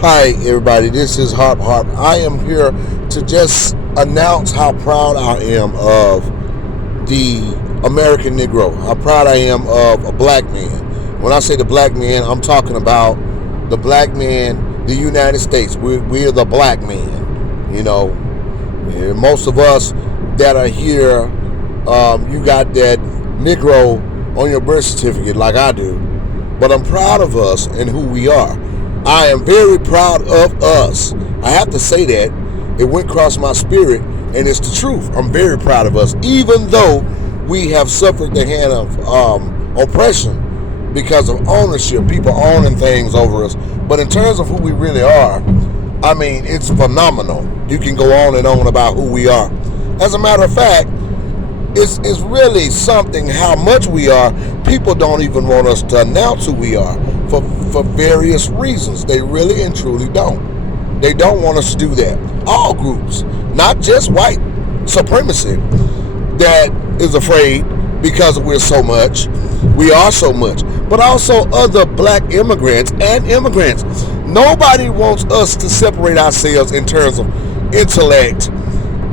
Hi, everybody. This is Harp Harp. I am here to just announce how proud I am of the American Negro. How proud I am of a black man. When I say the black man, I'm talking about the black man, the United States. We're the black man. Most of us that are here, you got that Negro on your birth certificate like I do. But I'm proud of us and who we are. I am very proud of us. I have to say that. It went across my spirit, and it's the truth. I'm very proud of us, even though we have suffered the hand of oppression because of ownership, people owning things over us. But in terms of who we really are, I mean, it's phenomenal. You can go on and on about who we are. As a matter of fact, it's really something how much we are. People don't even want us to announce who we are for various reasons. They really and truly don't. They don't want us to do that. All groups, not just white supremacy, that is afraid because we're so much. We are so much. But also other black immigrants and immigrants. Nobody wants us to separate ourselves in terms of intellect,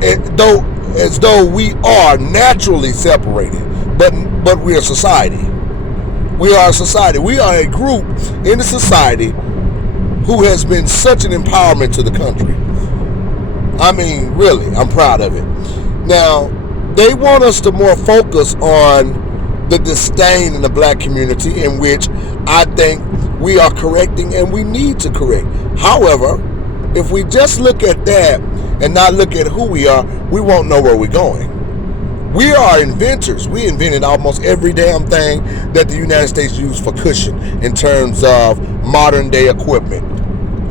as though we are naturally separated, but we are society. We are a society. We are a group in the society who has been such an empowerment to the country. I mean, really, I'm proud of it. Now, they want us to more focus on the disdain in the black community, in which I think we are correcting and we need to correct. However, if we just look at that and not look at who we are, we won't know where we're going. We are inventors. We invented almost every damn thing that the United States used for cushion in terms of modern day equipment.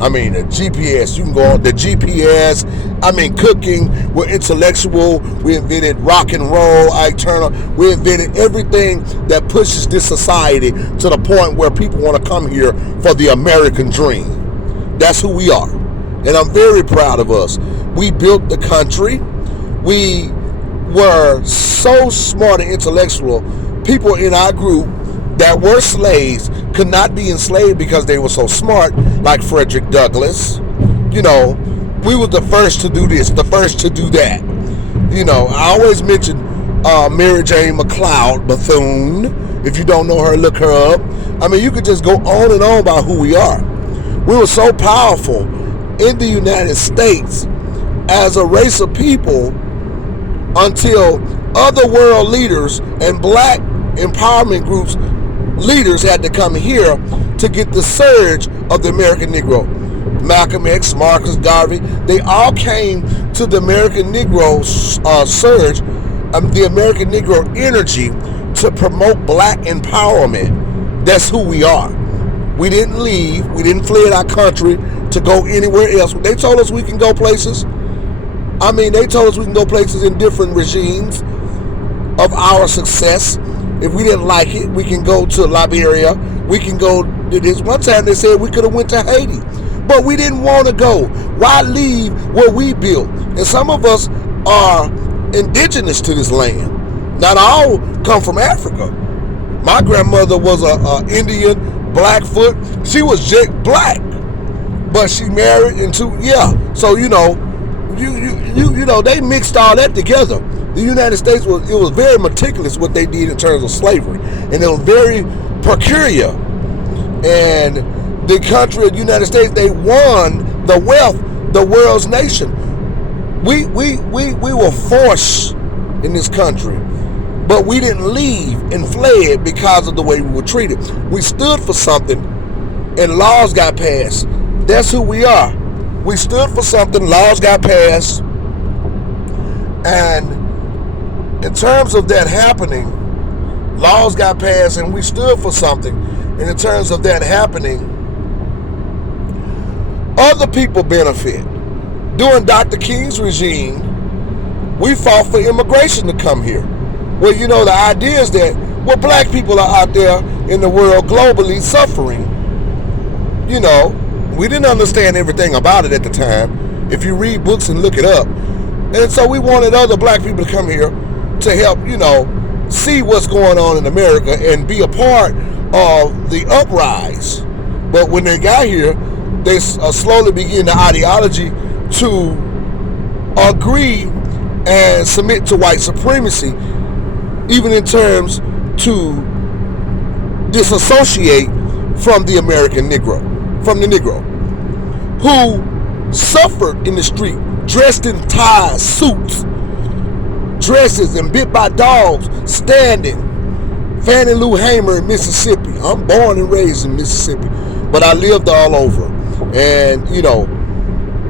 I mean, the GPS, you can go on the GPS. I mean, cooking, we're intellectual. We invented rock and roll, eternal. We invented everything that pushes this society to the point where people want to come here for the American dream. That's who we are. And I'm very proud of us. We built the country. We were so smart and intellectual. People in our group that were slaves could not be enslaved because they were so smart, like Frederick Douglass. We were the first to do this, the first to do that. I always mention Mary Jane McLeod Bethune. If you don't know her, look her up. I mean, you could just go on and on about who we are. We were so powerful in the United States as a race of people until other world leaders and black empowerment groups leaders had to come here to get the surge of the American Negro. Malcolm X, Marcus Garvey, they all came to the American Negro surge, the American Negro energy, to promote black empowerment. That's who we are. We didn't leave. We didn't flee our country to go anywhere else. They told us we can go places. I mean, they told us we can go places in different regimes of our success. If we didn't like it, we can go to Liberia. We can go to this. One time they said we could have went to Haiti, but we didn't want to go. Why leave where we built? And some of us are indigenous to this land. Not all come from Africa. My grandmother was a Indian, Blackfoot. She was jet black, but she married into So they mixed all that together. The United States was very meticulous what they did in terms of slavery, and it was very peculiar. And the country of the United States, they won the wealth, the world's nation. We were forced in this country, but we didn't leave and fled because of the way we were treated. We stood for something, and laws got passed. That's who we are. We stood for something, laws got passed, and in terms of that happening, laws got passed and we stood for something. And in terms of that happening, other people benefit. During Dr. King's regime, we fought for immigration to come here. Well, the idea is that black people are out there in the world globally suffering. We didn't understand everything about it at the time. If you read books and look it up. And so we wanted other black people to come here to help, see what's going on in America and be a part of the uprise. But when they got here, they slowly begin the ideology to agree and submit to white supremacy, even in terms to disassociate from the American Negro, from the Negro, who suffered in the street, dressed in ties, suits, dresses, and bit by dogs, standing. Fannie Lou Hamer in Mississippi. I'm born and raised in Mississippi, but I lived all over. And, you know,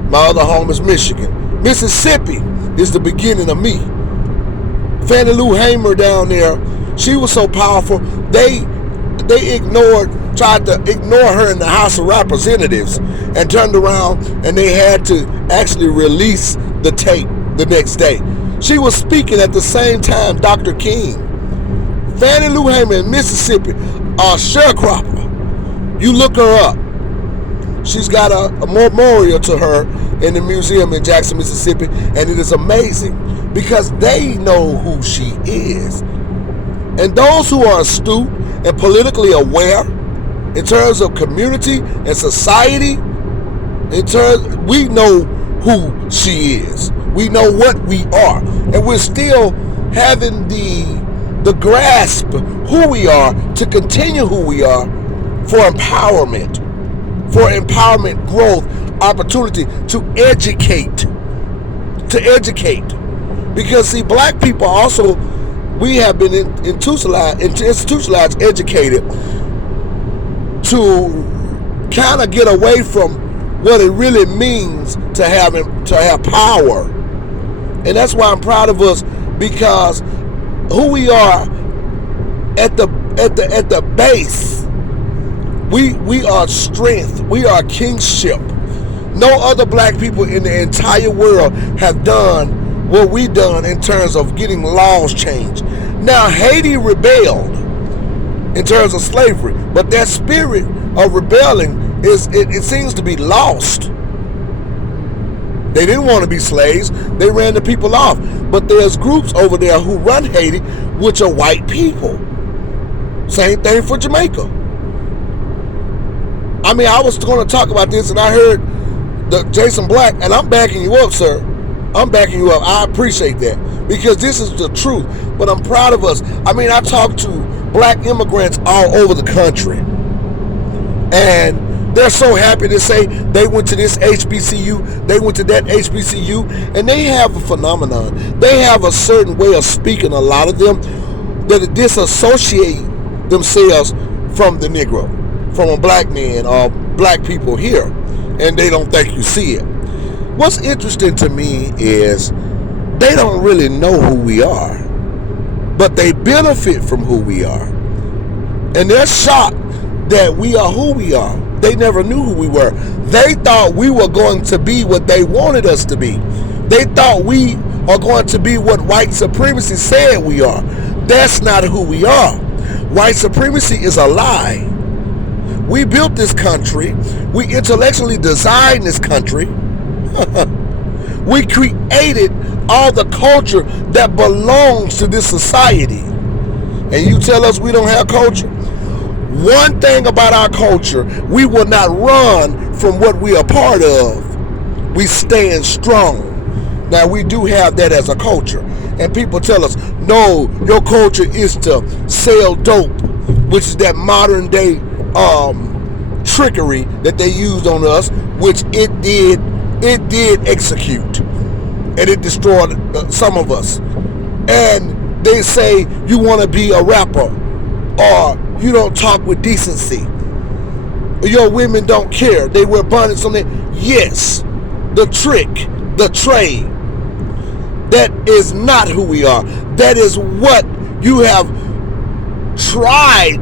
my other home is Michigan. Mississippi is the beginning of me. Fannie Lou Hamer down there, she was so powerful, they tried to ignore her in the House of Representatives and turned around and they had to actually release the tape the next day. She was speaking at the same time Dr. King. Fannie Lou Hamer in Mississippi, a sharecropper. You look her up. She's got a memorial to her in the museum in Jackson, Mississippi, and it is amazing because they know who she is. And those who are astute and politically aware in terms of community and society, we know who she is. We know what we are. And we're still having the grasp who we are to continue who we are for empowerment, growth, opportunity to educate. Because see, black people also, we have been institutionalized, educated to kind of get away from what it really means to have power. And that's why I'm proud of us, because who we are at the base, we are strength, we are kingship. No other black people in the entire world have done what we done in terms of getting laws changed. Now Haiti rebelled in terms of slavery, but that spirit of rebelling it seems to be lost. They didn't want to be slaves. They ran the people off. But there's groups over there who run Haiti, which are white people. Same thing for Jamaica. I mean, I was going to talk about this and I heard Jason Black, and I'm backing you up, sir. I'm backing you up. I appreciate that because this is the truth. But I'm proud of us. I mean, I talk to black immigrants all over the country, and they're so happy to say they went to this HBCU, they went to that HBCU, and they have a phenomenon. They have a certain way of speaking, a lot of them, that disassociate themselves from the Negro, from a black man or black people here, and they don't think you see it. What's interesting to me is they don't really know who we are, but they benefit from who we are. And they're shocked that we are who we are. They never knew who we were. They thought we were going to be what they wanted us to be. They thought we are going to be what white supremacy said we are. That's not who we are. White supremacy is a lie. We built this country. We intellectually designed this country. We created all the culture that belongs to this society. And you tell us we don't have culture? One thing about our culture, we will not run from what we are part of. We stand strong. Now, we do have that as a culture. And people tell us, no, your culture is to sell dope, which is that modern day trickery that they used on us, which it did execute. And it destroyed some of us. And they say you want to be a rapper, or you don't talk with decency. Your women don't care. They wear bonnets on their... Yes, the trick, the trade. That is not who we are. That is what you have tried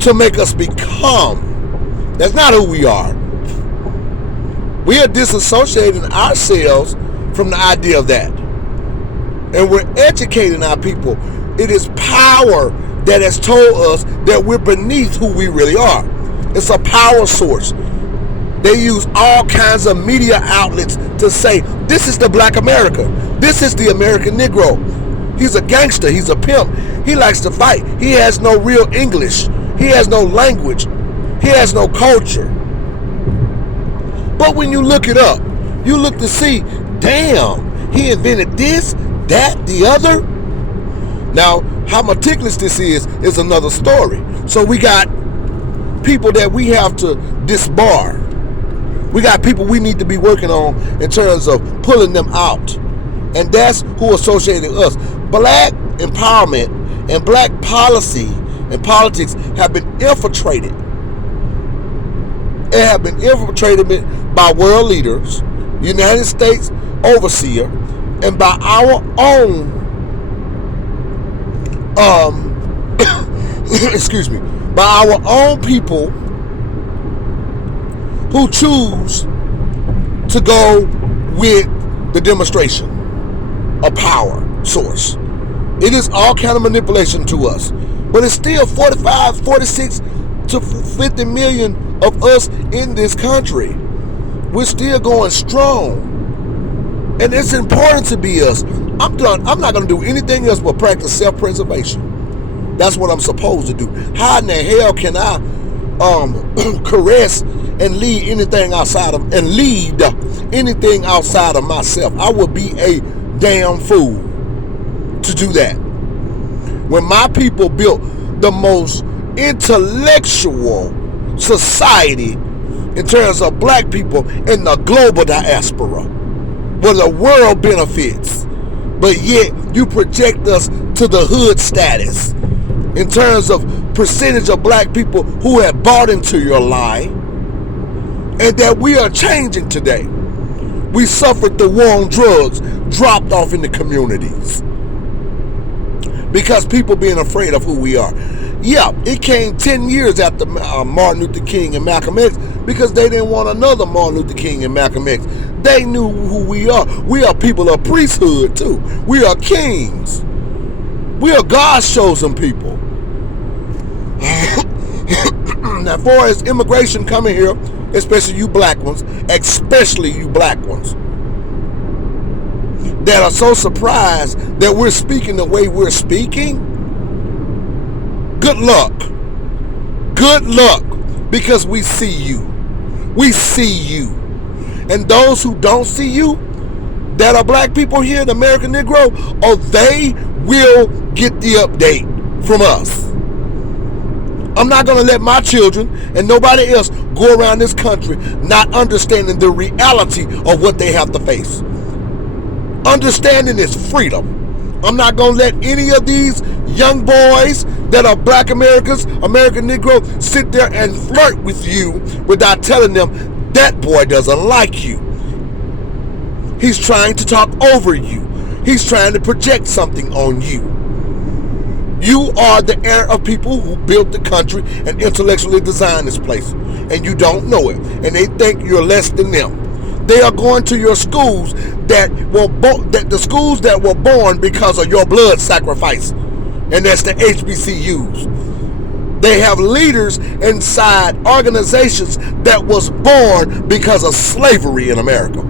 to make us become. That's not who we are. We are disassociating ourselves from the idea of that. And we're educating our people. It is power that has told us that we're beneath who we really are. It's a power source. They use all kinds of media outlets to say, this is the black America. This is the American Negro. He's a gangster. He's a pimp. He likes to fight. He has no real English. He has no language. He has no culture. But when you look it up, you look to see, damn, he invented this, that, the other. Now, how meticulous this is another story. So we got people that we have to disbar. We got people we need to be working on in terms of pulling them out. And that's who associated us. Black empowerment and black policy and politics have been infiltrated. It have been infiltrated by world leaders, United States overseer, and by our own excuse me, by our own people who choose to go with the demonstration of power source. It is all kind of manipulation to us. But it's still 45, 46 to 50 million of us in this country. We're still going strong. And it's important to be us. I'm not going to do anything else but practice self-preservation. That's what I'm supposed to do. How in the hell can I caress and lead anything outside of myself? I would be a damn fool to do that. When my people built the most intellectual society in terms of black people in the global diaspora, where the world benefits, but yet you project us to the hood status in terms of percentage of black people who have bought into your lie, and that we are changing today. We suffered the war on drugs dropped off in the communities because people being afraid of who we are. Yeah, it came 10 years after Martin Luther King and Malcolm X because they didn't want another Martin Luther King and Malcolm X. They knew who we are. We are people of priesthood too. We are kings. We are God's chosen people. Now, as far as immigration coming here, especially you black ones, that are so surprised that we're speaking the way we're speaking, good luck. Good luck, because we see you. We see you. And those who don't see you, that are black people here, the American Negro, they will get the update from us. I'm not going to let my children and nobody else go around this country not understanding the reality of what they have to face. Understanding is freedom. I'm not going to let any of these young boys that are black Americans, American Negro, sit there and flirt with you without telling them that boy doesn't like you. He's trying to talk over you. He's trying to project something on you. You are the heir of people who built the country and intellectually designed this place. And you don't know it. And they think you're less than them. They are going to your schools the schools that were born because of your blood sacrifice. And that's the HBCUs. They have leaders inside organizations that was born because of slavery in America.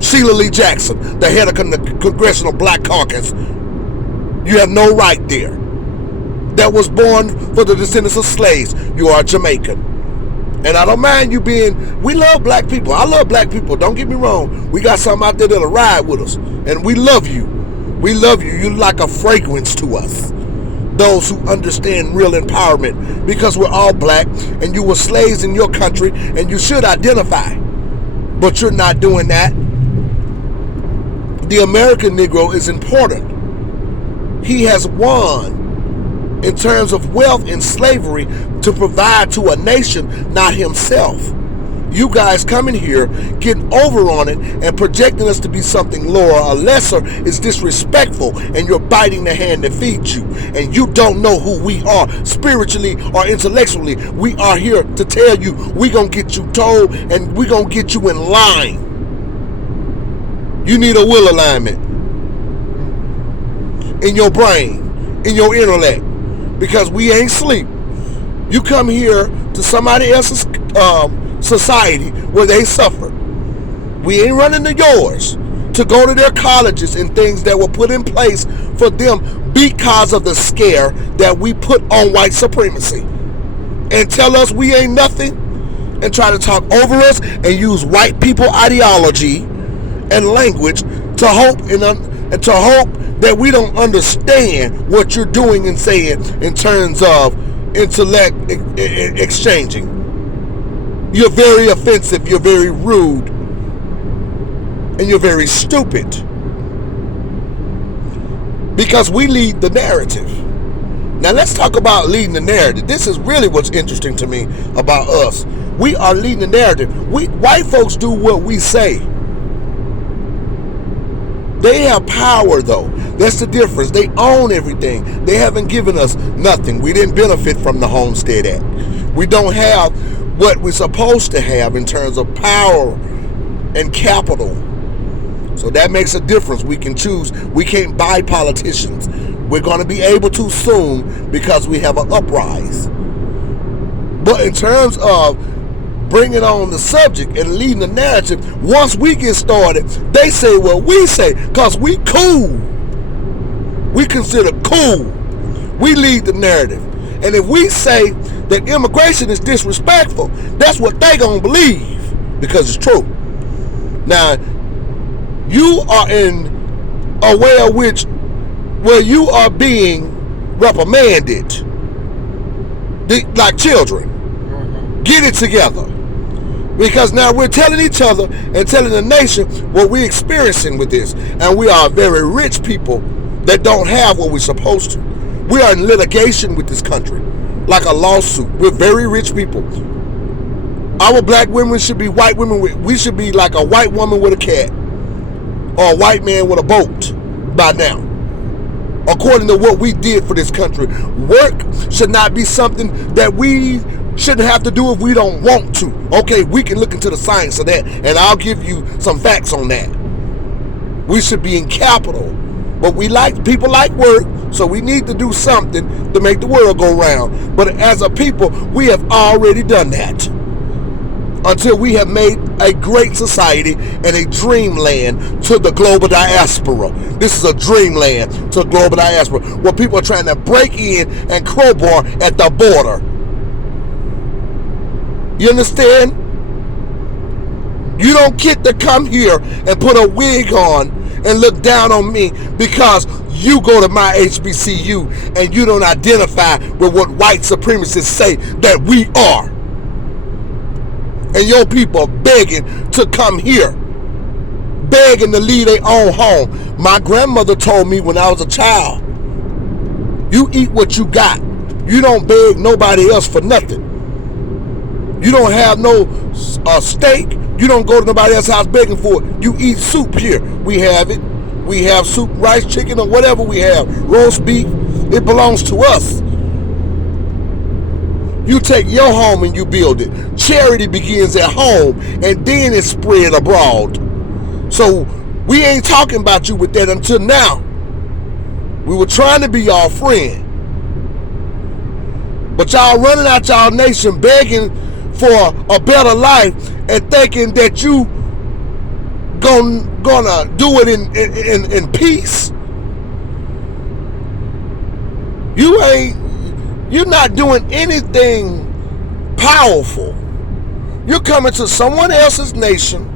Sheila Lee Jackson, the head of the Congressional Black Caucus. You have no right there. That was born for the descendants of slaves. You are Jamaican. And I don't mind you we love black people. I love black people. Don't get me wrong. We got some out there that'll ride with us. And we love you. We love you. You're like a fragrance to us. Those who understand real empowerment. Because we're all black and you were slaves in your country and you should identify. But you're not doing that. The American Negro is important. He has won in terms of wealth and slavery to provide to a nation, not himself. You guys coming here, getting over on it and projecting us to be something lower or lesser is disrespectful, and you're biting the hand that feeds you. And you don't know who we are spiritually or intellectually. We are here to tell you, we're going to get you told and we're going to get you in line. You need a will alignment in your brain, in your intellect, because we ain't sleep. You come here to somebody else's society where they suffer. We ain't running to yours to go to their colleges and things that were put in place for them because of the scare that we put on white supremacy, and tell us we ain't nothing. and try to talk over us and use white people ideology and language to hope that we don't understand what you're doing and saying in terms of intellect exchanging. You're very offensive, you're very rude, and you're very stupid. Because we lead the narrative. Now let's talk about leading the narrative. This is really what's interesting to me about us. We are leading the narrative. White folks do what we say. They have power though. That's the difference. They own everything. They haven't given us nothing. We didn't benefit from the Homestead Act. We don't have what we're supposed to have in terms of power and capital. So that makes a difference. We can choose. We can't buy politicians. We're going to be able to soon because we have an uprise. But in terms of bringing on the subject and leading the narrative, once we get started, they say what we say because we cool. We consider cool. We lead the narrative. And if we say that immigration is disrespectful, that's what they going to believe because it's true. Now, you are in a way of which where you are being reprimanded like children. Get it together. Because now we're telling each other and telling the nation what we're experiencing with this. And we are very rich people that don't have what we're supposed to. We are in litigation with this country, like a lawsuit. We're very rich people. Our black women should be white women. We should be like a white woman with a cat or a white man with a boat by now. According to what we did for this country. Work should not be something that we shouldn't have to do if we don't want to. Okay, we can look into the science of that, and I'll give you some facts on that. We should be in capital, but people like work, so we need to do something to make the world go round. But as a people, we have already done that until we have made a great society and a dreamland to the global diaspora. This is a dreamland to the global diaspora where people are trying to break in and crowbar at the border. You understand? You don't get to come here and put a wig on and look down on me because you go to my HBCU and you don't identify with what white supremacists say that we are. And your people begging to come here, begging to leave their own home. My grandmother told me when I was a child, you eat what you got. You don't beg nobody else for nothing. You don't have no steak. You don't go to nobody else's house begging for it. You eat soup here. We have it. We have soup, rice, chicken, or whatever we have. Roast beef. It belongs to us. You take your home and you build it. Charity begins at home and then it's spread abroad. So we ain't talking about you with that until now. We were trying to be y'all friend. But y'all running out y'all nation begging for a better life and thinking that you gonna do it in peace. You're not doing anything powerful. You're coming to someone else's nation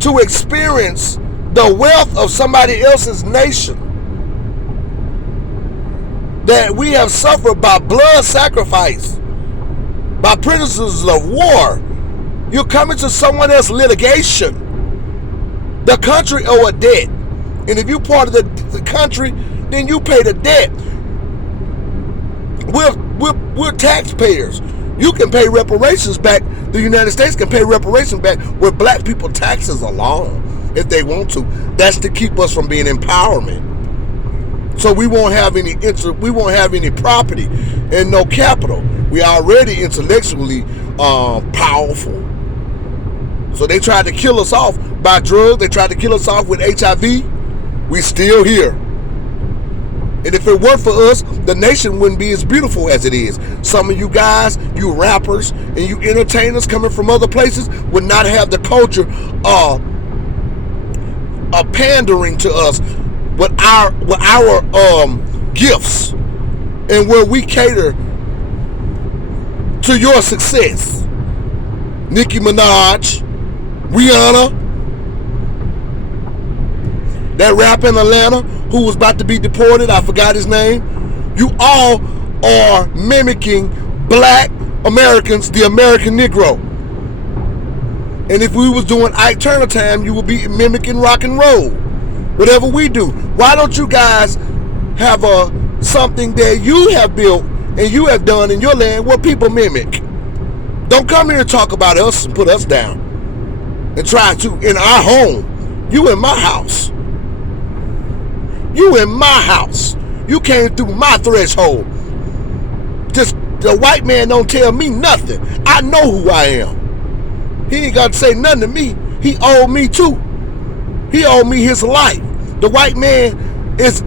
to experience the wealth of somebody else's nation that we have suffered by blood sacrifice, by prisoners of war. You're coming to someone else's litigation. The country owe a debt. And if you're part of the country, then you pay the debt. We're taxpayers. You can pay reparations back. The United States can pay reparations back with black people taxes alone if they want to. That's to keep us from being empowerment. So we won't have any property and no capital. We are already intellectually powerful. So they tried to kill us off by drugs. They tried to kill us off with HIV. We still here. And if it weren't for us, the nation wouldn't be as beautiful as it is. Some of you guys, you rappers and you entertainers coming from other places would not have the culture of pandering to us with our gifts and where we cater to your success. Nicki Minaj, Rihanna, that rapper in Atlanta who was about to be deported, I forgot his name. You all are mimicking black Americans, the American Negro. And if we was doing Ike Turner time, you would be mimicking rock and roll. Whatever we do. Why don't you guys have something that you have built and you have done in your land where people mimic? Don't come here and talk about us and put us down and try to in our home. You in my house. You in my house. You came through my threshold. Just the white man don't tell me nothing. I know who I am. He ain't got to say nothing to me. He owed me too. He owed me his life. The white man is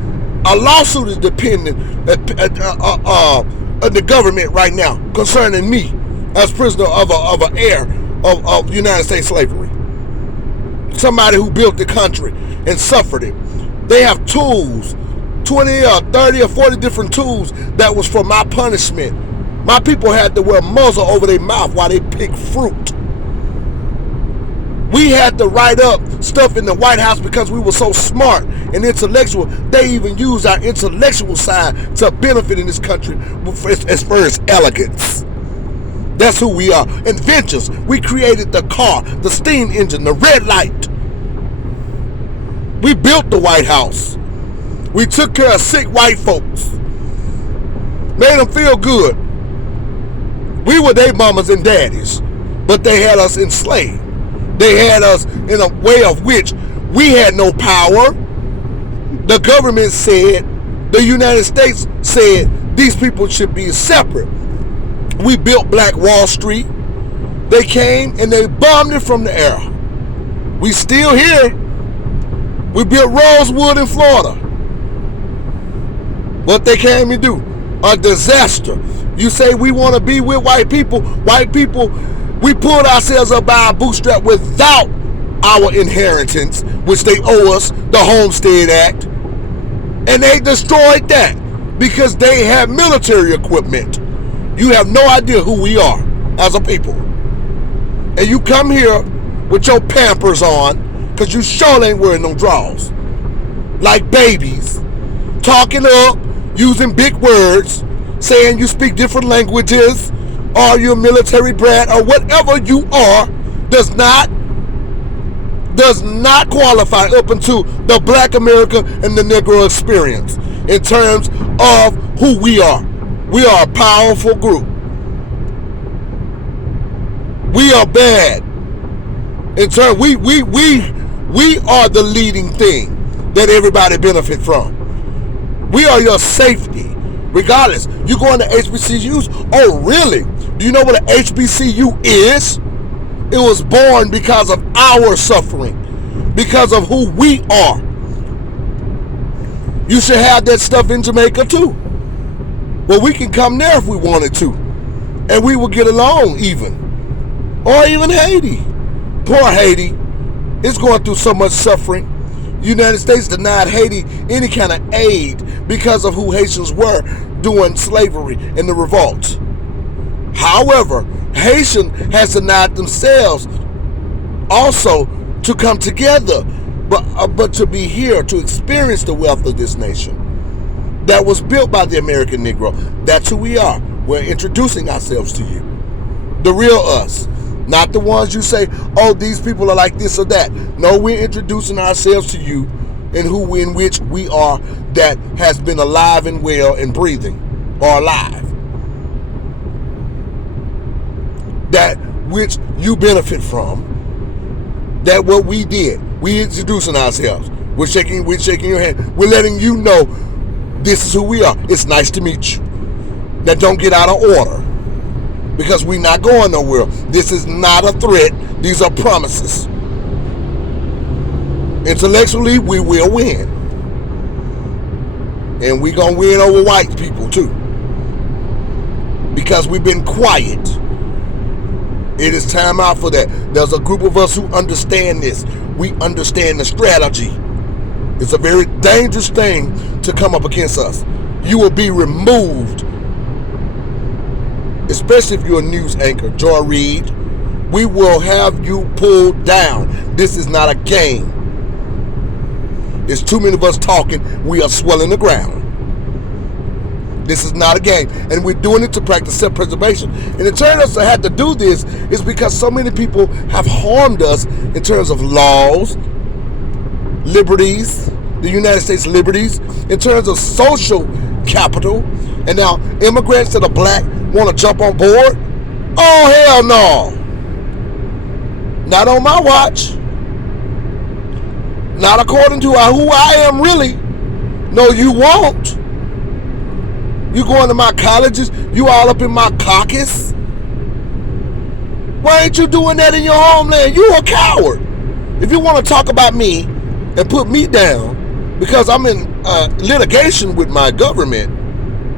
a lawsuit is dependent on the government right now concerning me as prisoner of an heir of United States slavery. Somebody who built the country and suffered it. They have tools, 20 or 30 or 40 different tools that was for my punishment. My people had to wear muzzle over their mouth while they picked fruit. We had to write up stuff in the White House because we were so smart and intellectual. They even used our intellectual side to benefit in this country as far as elegance. That's who we are. Inventors. We created the car, the steam engine, the red light. We built the White House. We took care of sick white folks. Made them feel good. We were their mamas and daddies, but they had us enslaved. They had us in a way of which we had no power. The government said, the United States said, these people should be separate. We built Black Wall Street. They came and they bombed it from the air. We still here. We built Rosewood in Florida. What they came to do? A disaster. You say we want to be with white people. White people, we pulled ourselves up by our bootstrap without our inheritance, which they owe us, the Homestead Act. And they destroyed that because they have military equipment. You have no idea who we are as a people. And you come here with your Pampers on, because you sure ain't wearing no drawers. Like babies. Talking up, using big words, saying you speak different languages, or you're a military brat, or whatever you are, does not qualify up into the Black America and the Negro experience in terms of who we are. We are a powerful group. We are bad. In terms, we are the leading thing that everybody benefit from. We are your safety. Regardless, you going to HBCUs? Oh, really? Do you know what an HBCU is? It was born because of our suffering, because of who we are. You should have that stuff in Jamaica too. Well, we can come there if we wanted to, and we will get along even. Or even Haiti. Poor Haiti. It's going through so much suffering. United States denied Haiti any kind of aid because of who Haitians were during slavery and the revolt. However, Haitian has denied themselves also to come together, but to be here to experience the wealth of this nation that was built by the American Negro. That's who we are. We're introducing ourselves to you. The real us. Not the ones you say, oh, these people are like this or that. No, we're introducing ourselves to you in which we are that has been alive and well and breathing or alive. That which you benefit from. That what we did. We introducing ourselves. We're shaking your hand. We're letting you know this is who we are. It's nice to meet you. Now don't get out of order. Because we're not going nowhere. This is not a threat. These are promises. Intellectually, we will win. And we're going to win over white people too. Because we've been quiet. It is time out for that. There's a group of us who understand this. We understand the strategy. It's a very dangerous thing to come up against us. You will be removed. Especially if you're a news anchor, Joy Reid, we will have you pulled down. This is not a game. There's too many of us talking. We are swelling the ground. This is not a game. And we're doing it to practice self-preservation. And it turned us to have to do this is because so many people have harmed us in terms of laws, liberties, the United States liberties, in terms of social capital. And now immigrants that are black want to jump on board? Oh, hell no. Not on my watch. Not according to who I am really. No, you won't. You going to my colleges? You all up in my caucus? Why ain't you doing that in your homeland? You a coward. If you want to talk about me and put me down because I'm in litigation with my government,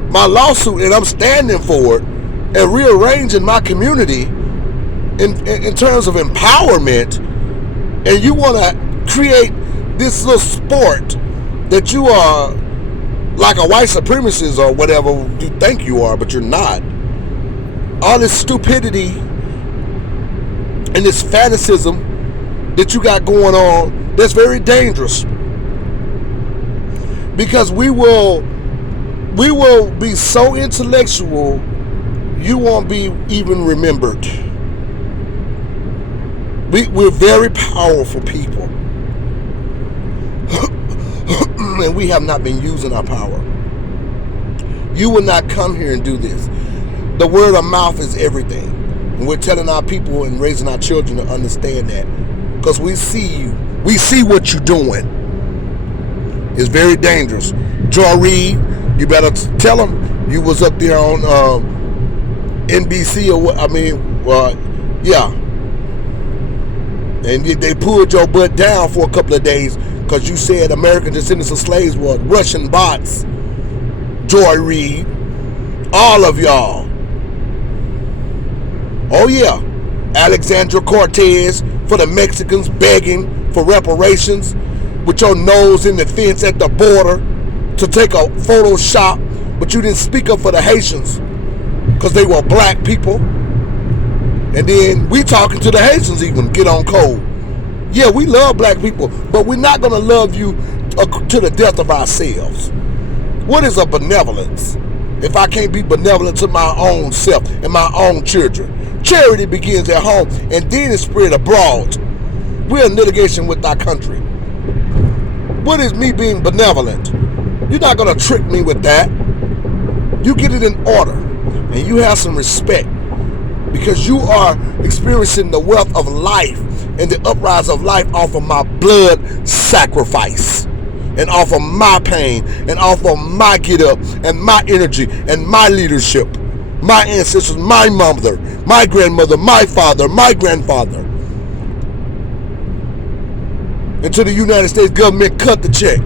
my lawsuit, and I'm standing for it and rearranging my community in terms of empowerment, and you want to create this little sport that you are like a white supremacist or whatever you think you are, but you're not. All this stupidity and this fanaticism that you got going on, that's very dangerous. Because we will be so intellectual, you won't be even remembered. We're very powerful people. And we have not been using our power. You will not come here and do this. The word of mouth is everything. And we're telling our people and raising our children to understand that. Because we see you. We see what you're doing. It's very dangerous. Joy Reid, you better tell them you was up there on NBC or what. Yeah. And they pulled your butt down for a couple of days because you said American descendants of slaves were Russian bots. Joy Reid, all of y'all. Oh yeah, Alexandria Cortez for the Mexicans begging for reparations with your nose in the fence at the border to take a Photoshop, but you didn't speak up for the Haitians because they were black people. And then we talking to the Haitians even, get on code. Yeah, we love black people, but we're not going to love you to the death of ourselves. What is a benevolence if I can't be benevolent to my own self and my own children? Charity begins at home and then it's spread abroad. We're in litigation with our country. What is me being benevolent? You're not going to trick me with that. You get it in order and you have some respect. Because you are experiencing the wealth of life and the uprise of life off of my blood sacrifice and off of my pain and off of my get up and my energy and my leadership, my ancestors, my mother, my grandmother, my father, my grandfather. Until the United States government cut the check.